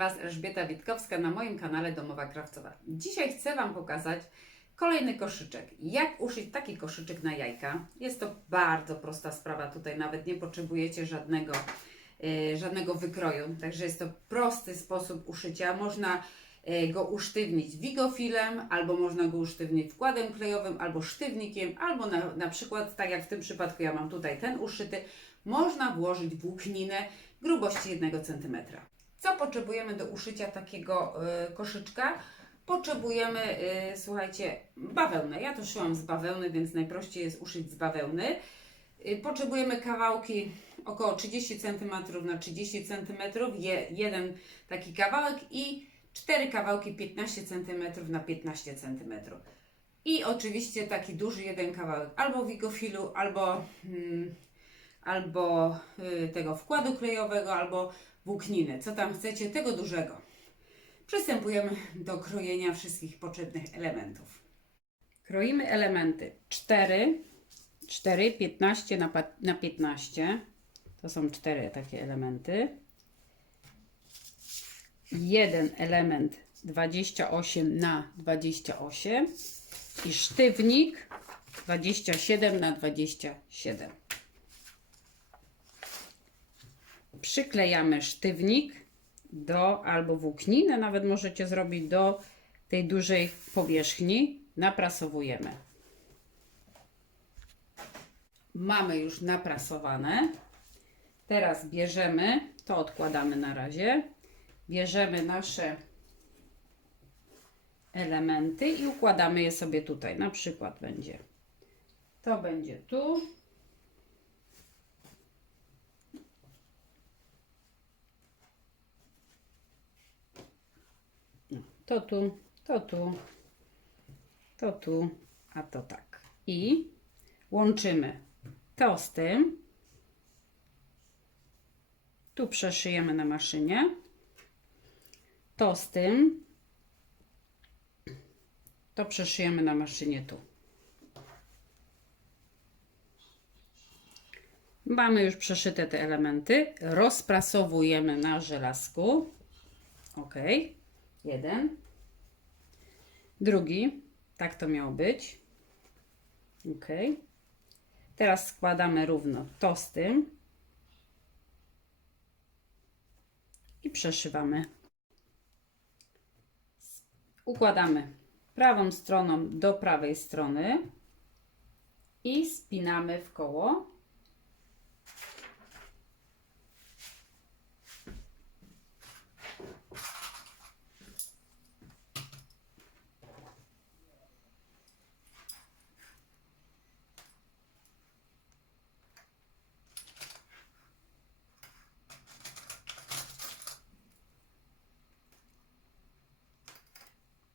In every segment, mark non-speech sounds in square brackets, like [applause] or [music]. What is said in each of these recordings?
Was Elżbieta Witkowska na moim kanale Domowa Krawcowa. Dzisiaj chcę Wam pokazać kolejny koszyczek. Jak uszyć taki koszyczek na jajka? Jest to bardzo prosta sprawa. Tutaj nawet nie potrzebujecie żadnego, e, żadnego wykroju. Także jest to prosty sposób uszycia. Można e, go usztywnić wigofilem, albo można go usztywnić wkładem klejowym, albo sztywnikiem, albo na, na przykład, tak jak w tym przypadku ja mam tutaj ten uszyty, można włożyć włókninę grubości 1 cm. Co potrzebujemy do uszycia takiego y, koszyczka? Potrzebujemy, y, słuchajcie, bawełnę. Ja to szyłam z bawełny, więc najprościej jest uszyć z bawełny. Y, potrzebujemy kawałki około 30 cm na 30 cm, je, jeden taki kawałek i cztery kawałki 15 cm na 15 cm. I oczywiście taki duży jeden kawałek albo wigofilu, albo, mm, albo tego wkładu klejowego, albo włókniny. Co tam chcecie, tego dużego. Przystępujemy do krojenia wszystkich potrzebnych elementów. Kroimy elementy 4, 4, 15 na, na 15. To są cztery takie elementy. Jeden element 28 na 28 i sztywnik 27 na 27. Przyklejamy sztywnik do albo włókninę, nawet możecie zrobić do tej dużej powierzchni. Naprasowujemy. Mamy już naprasowane. Teraz bierzemy, to odkładamy na razie. Bierzemy nasze elementy i układamy je sobie tutaj. Na przykład będzie to będzie tu. No, to tu, to tu, to tu, a to tak. I łączymy to z tym. Tu przeszyjemy na maszynie. To z tym. To przeszyjemy na maszynie tu. Mamy już przeszyte te elementy. Rozprasowujemy na żelazku. Ok. Jeden. Drugi. Tak to miało być. Ok. Teraz składamy równo to z tym. I przeszywamy. Układamy prawą stroną do prawej strony i spinamy w koło.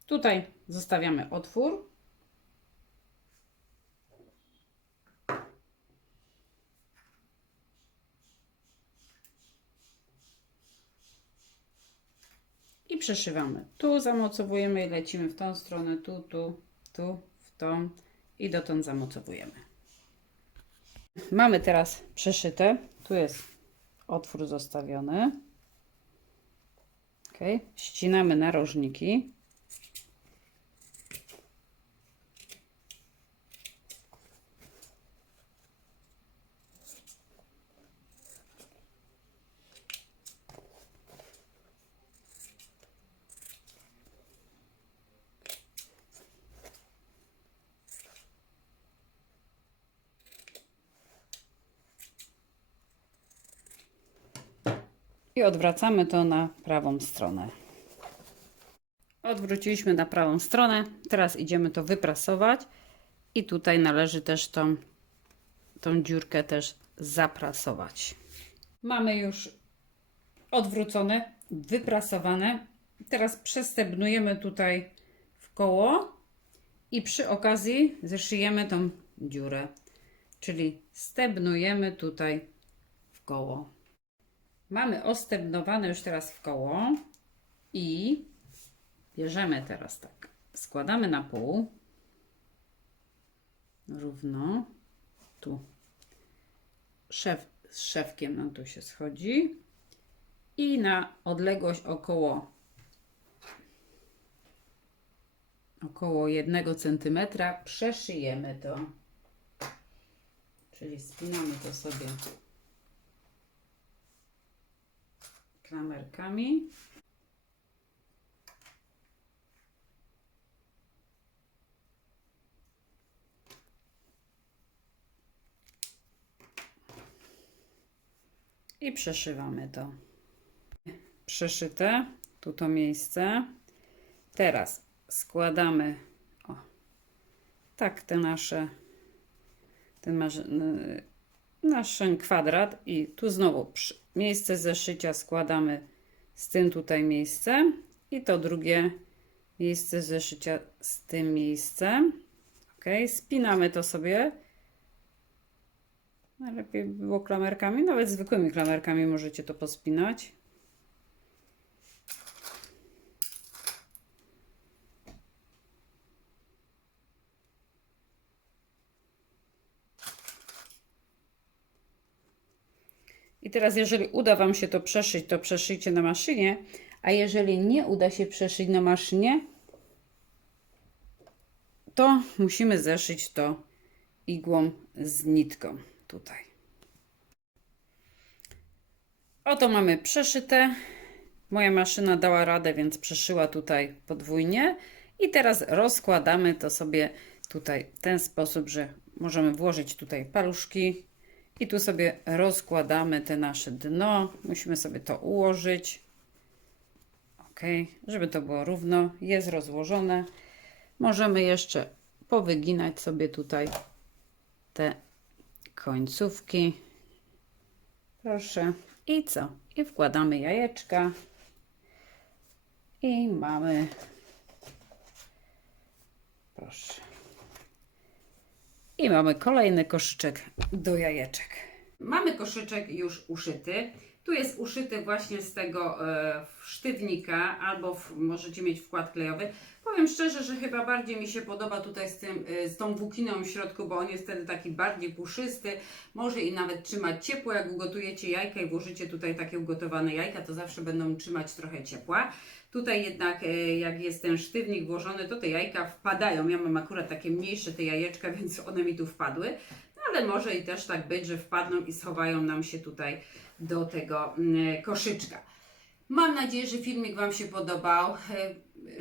Tutaj zostawiamy otwór. I przeszywamy. Tu zamocowujemy i lecimy w tą stronę, tu, tu, tu, w tą i dotąd zamocowujemy. Mamy teraz przeszyte. Tu jest otwór zostawiony. Ok, ścinamy narożniki. I odwracamy to na prawą stronę. Odwróciliśmy na prawą stronę. Teraz idziemy to wyprasować. I tutaj należy też tą, tą dziurkę też zaprasować. Mamy już odwrócone, wyprasowane. Teraz przestępnujemy tutaj w koło i przy okazji zeszyjemy tą dziurę. Czyli stebnujemy tutaj w koło. Mamy ostębnowane już teraz w koło i bierzemy teraz tak. Składamy na pół. Równo. Tu. Szef, z szewkiem nam tu się schodzi. i na odległość około około 1 cm przeszyjemy to. Czyli spinamy to sobie klamerkami. I przeszywamy to. Przeszyte, tu to miejsce. Teraz składamy o, tak te nasze ten nasz, nasz kwadrat i tu znowu przy- miejsce zeszycia składamy z tym tutaj miejsce i to drugie miejsce zeszycia z tym miejscem. Ok, spinamy to sobie. Najlepiej by było klamerkami, nawet zwykłymi klamerkami możecie to pospinać. I teraz, jeżeli uda Wam się to przeszyć, to przeszyjcie na maszynie, a jeżeli nie uda się przeszyć na maszynie, to musimy zeszyć to igłą z nitką tutaj. Oto mamy przeszyte. Moja maszyna dała radę, więc przeszyła tutaj podwójnie. I teraz rozkładamy to sobie tutaj w ten sposób, że możemy włożyć tutaj paluszki i tu sobie rozkładamy te nasze dno. Musimy sobie to ułożyć. Ok, żeby to było równo. Jest rozłożone. Możemy jeszcze powyginać sobie tutaj te końcówki. Proszę. I co? I wkładamy jajeczka. I mamy. Proszę. I mamy kolejny koszyczek do jajeczek. Mamy koszyczek już uszyty. Tu jest uszyty właśnie z tego e, sztywnika, albo w, możecie mieć wkład klejowy. Powiem szczerze, że chyba bardziej mi się podoba tutaj z, tym, e, z tą włókiną w środku, bo on jest wtedy taki bardziej puszysty. Może i nawet trzymać ciepło, jak ugotujecie jajka i włożycie tutaj takie ugotowane jajka, to zawsze będą trzymać trochę ciepła. Tutaj jednak e, jak jest ten sztywnik włożony, to te jajka wpadają. Ja mam akurat takie mniejsze te jajeczka, [laughs] więc one mi tu wpadły. No ale może i też tak być, że wpadną i schowają nam się tutaj do tego mm, koszyczka. Mam nadzieję, że filmik Wam się podobał.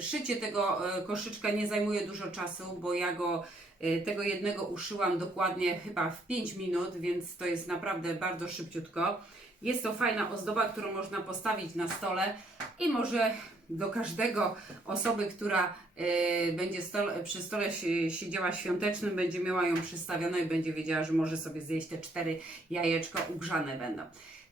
Szycie tego e, koszyczka nie zajmuje dużo czasu, bo ja go e, tego jednego uszyłam dokładnie chyba w 5 minut, więc to jest naprawdę bardzo szybciutko. Jest to fajna ozdoba, którą można postawić na stole i może do każdego osoby, która e, będzie stole, przy stole si- siedziała świątecznym, będzie miała ją przystawioną i będzie wiedziała, że może sobie zjeść te cztery jajeczka ugrzane będą.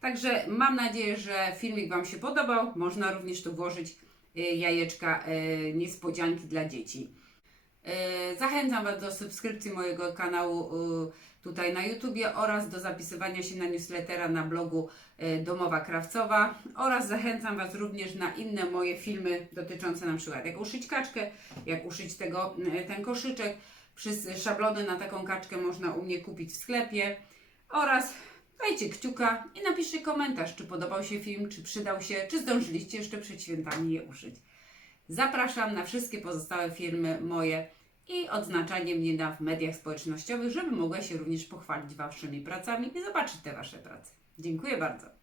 Także mam nadzieję, że filmik Wam się podobał. Można również tu włożyć jajeczka e, niespodzianki dla dzieci. E, Zachęcam Was do subskrypcji mojego kanału tutaj na YouTubie oraz do zapisywania się na newslettera na blogu Domowa Krawcowa oraz zachęcam Was również na inne moje filmy dotyczące na przykład jak uszyć kaczkę, jak uszyć tego, ten koszyczek. Wszyscy szablony na taką kaczkę można u mnie kupić w sklepie oraz dajcie kciuka i napiszcie komentarz, czy podobał się film, czy przydał się, czy zdążyliście jeszcze przed świętami je uszyć. Zapraszam na wszystkie pozostałe filmy moje i odznaczanie mnie na w mediach społecznościowych, żeby mogła się również pochwalić Waszymi pracami i zobaczyć te Wasze prace. Dziękuję bardzo.